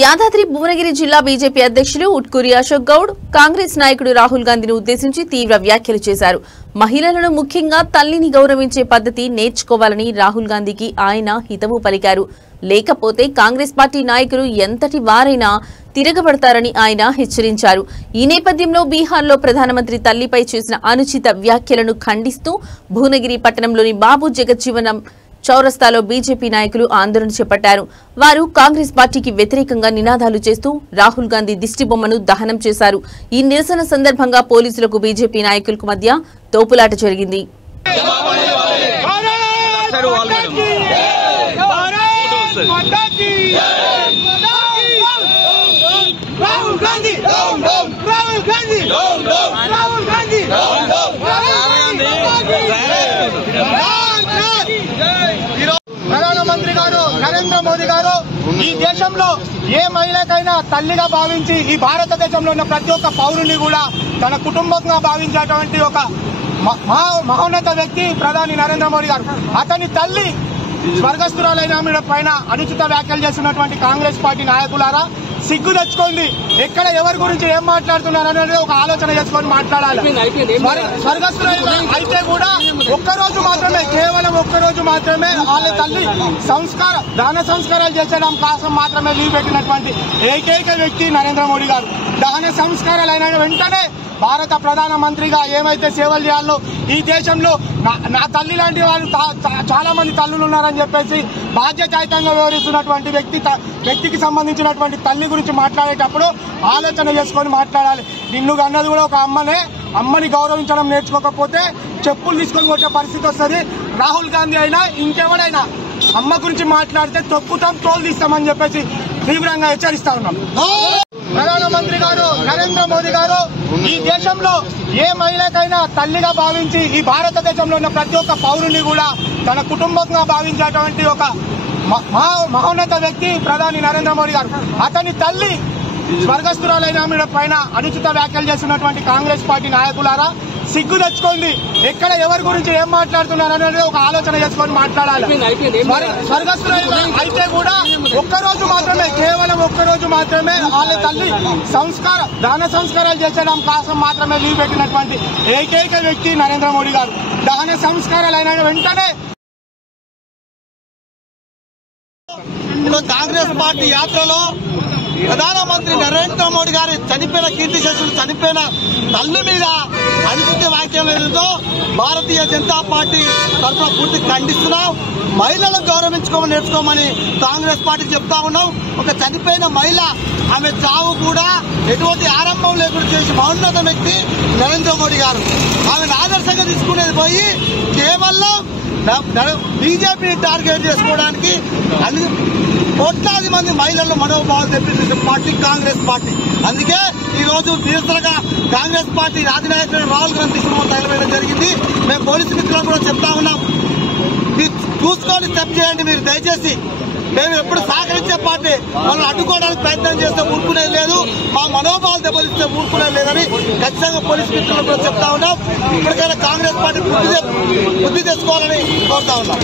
యాదాద్రి భువనగిరి జిల్లా బీజేపీ అధ్యక్షులు ఉట్కూరి అశోక్ గౌడ్ కాంగ్రెస్ నాయకుడు రాహుల్ గాంధీని ఉద్దేశించి తీవ్ర వ్యాఖ్యలు చేశారు. మహిళలను ముఖ్యంగా తల్లిని గౌరవించే పద్ధతి నేర్చుకోవాలని రాహుల్ గాంధీకి ఆయన హితవు పలికారు. లేకపోతే కాంగ్రెస్ పార్టీ నాయకులు ఎంతటి వారైనా తిరగబడతారని ఆయన హెచ్చరించారు. ఈ నేపథ్యంలో బీహార్లో ప్రధానమంత్రి తల్లిపై చేసిన అనుచిత వ్యాఖ్యలను ఖండిస్తూ భువనగిరి పట్టణంలోని బాబు జగజ్జీవనం చౌరస్తాలో బీజేపీ నాయకులు ఆందోళన చేపట్టారు. వారు కాంగ్రెస్ పార్టీకి వ్యతిరేకంగా నినాదాలు చేస్తూ రాహుల్ గాంధీ దిష్టిబొమ్మను దహనం చేశారు. ఈ నిరసన సందర్భంగా పోలీసులకు బీజేపీ నాయకులకు మధ్య తోపులాట జరిగింది. ప్రధానమంత్రి గారు నరేంద్ర మోదీ గారు ఈ దేశంలో ఏ మహిళకైనా తల్లిగా భావించి ఈ భారతదేశంలో ఉన్న ప్రతి ఒక్క పౌరుని కూడా తన కుటుంబంగా భావించేటువంటి ఒక మహోన్నత వ్యక్తి ప్రధాని నరేంద్ర మోదీ గారు. అతని తల్లి స్వర్గస్థురాలైన పైన అనుచిత వ్యాఖ్యలు చేస్తున్నటువంటి కాంగ్రెస్ పార్టీ నాయకులారా సిగ్గు తెచ్చుకోండి. ఎక్కడ ఎవరి గురించి ఏం మాట్లాడుతున్నారు అనేది ఒక ఆలోచన చేసుకొని మాట్లాడాలి. స్వర్గస్థులైన అయితే కూడా ఒక్కరోజు మాత్రమే, కేవలం ఒక్కరోజు మాత్రమే వాళ్ళ తల్లి దాన సంస్కారాలు చేసడం కోసం మాత్రమే లీవ్ పెట్టినటువంటి ఏకైక వ్యక్తి నరేంద్ర మోడీ గారు. దహన సంస్కారాలు అయిన వెంటనే భారత ప్రధానమంత్రిగా ఏమైతే సేవలు చేయాలో ఈ దేశంలో నా తల్లి లాంటి వాళ్ళు చాలా మంది తల్లులు ఉన్నారని చెప్పేసి బాధ్యతాయుతంగా వ్యవహరిస్తున్నటువంటి వ్యక్తికి సంబంధించినటువంటి తల్లి గురించి మాట్లాడేటప్పుడు ఆలోచన చేసుకొని మాట్లాడాలి. నిన్ను అన్నది కూడా ఒక అమ్మని గౌరవించడం నేర్చుకోకపోతే చెప్పులు తీసుకొని కొట్టే పరిస్థితి వస్తుంది. రాహుల్ గాంధీ అయినా ఇంకెవరైనా అమ్మ గురించి మాట్లాడితే తొక్కుతాం, తోలు తీస్తామని చెప్పేసి తీవ్రంగా హెచ్చరిస్తా ఉన్నాం. ప్రధానమంత్రి గారు నరేంద్ర మోదీ గారు ఈ దేశంలో ఏ మహిళకైనా తల్లిగా భావించి ఈ భారతదేశంలో ఉన్న ప్రతి ఒక్క పౌరుని కూడా తన కుటుంబంగా భావించేటువంటి ఒక మహోన్నత వ్యక్తి ప్రధాని నరేంద్ర మోదీ గారు. అతని తల్లి స్వర్గస్థురాలైన పైన అనుచిత వ్యాఖ్యలు చేస్తున్నటువంటి కాంగ్రెస్ పార్టీ నాయకులారా సిగ్గు తెచ్చుకోండి. ఎక్కడ ఎవరి గురించి ఏం మాట్లాడుతున్నారు అనేది ఒక ఆలోచన చేసుకొని మాట్లాడాలి. స్వర్గస్థులైన అయితే కూడా ఒక్కరోజు మాత్రమే, కేవలం ఒక్కరోజు మాత్రమే వాళ్ళ తల్లి దాన సంస్కారాలు చేసడం కోసం మాత్రమే లీవ్ పెట్టినటువంటి ఏకైక వ్యక్తి నరేంద్ర మోడీ గారు. దహన సంస్కారాలు అయిన వెంటనే కాంగ్రెస్ పార్టీ యాత్రలో ప్రధానమంత్రి నరేంద్ర మోడీ గారి చనిపోయిన కీర్తిశేషులు చనిపోయిన తల్లి మీద అనుచిత వ్యాఖ్యలు ఏదో భారతీయ జనతా పార్టీ తరఫున పూర్తి ఖండిస్తున్నాం. మహిళలను గౌరవించుకోమని నేర్చుకోమని కాంగ్రెస్ పార్టీ చెప్తా ఉన్నాం. ఒక చనిపోయిన మహిళ, ఆమె చావు కూడా ఎటువంటి ఆరంభం లేకుండా చేసి మహోన్నత వ్యక్తి నరేంద్ర మోడీ గారు. ఆమెను ఆదర్శంగా తీసుకునేది పోయి కేవలం బీజేపీని టార్గెట్ చేసుకోవడానికి కోట్లాది మంది మహిళలు మనోభావాలు తెప్పించిన పార్టీ కాంగ్రెస్ పార్టీ. అందుకే ఈ రోజు నిరసనగా కాంగ్రెస్ పార్టీ అధినాయకుడు రాహుల్ గాంధీ తగలవేయడం జరిగింది. మేము పోలీసు మిత్రులు కూడా చెప్తా ఉన్నాం, మీరు చూసుకొని స్టెప్ చేయండి. మీరు దయచేసి మేము ఎప్పుడు సహకరించే పార్టీ మనం అడ్డుకోవడానికి ప్రయత్నం చేస్తే ఊరుకునేది లేదు, మా మనోభావాలు దెబ్బతిస్తే ఊరుకునేది లేదని ఖచ్చితంగా పోలీసు మిత్రులు కూడా చెప్తా ఉన్నాం. ఇప్పటికైనా కాంగ్రెస్ పార్టీ బుద్ధి తెచ్చుకోవాలని కోరుతా ఉన్నాం.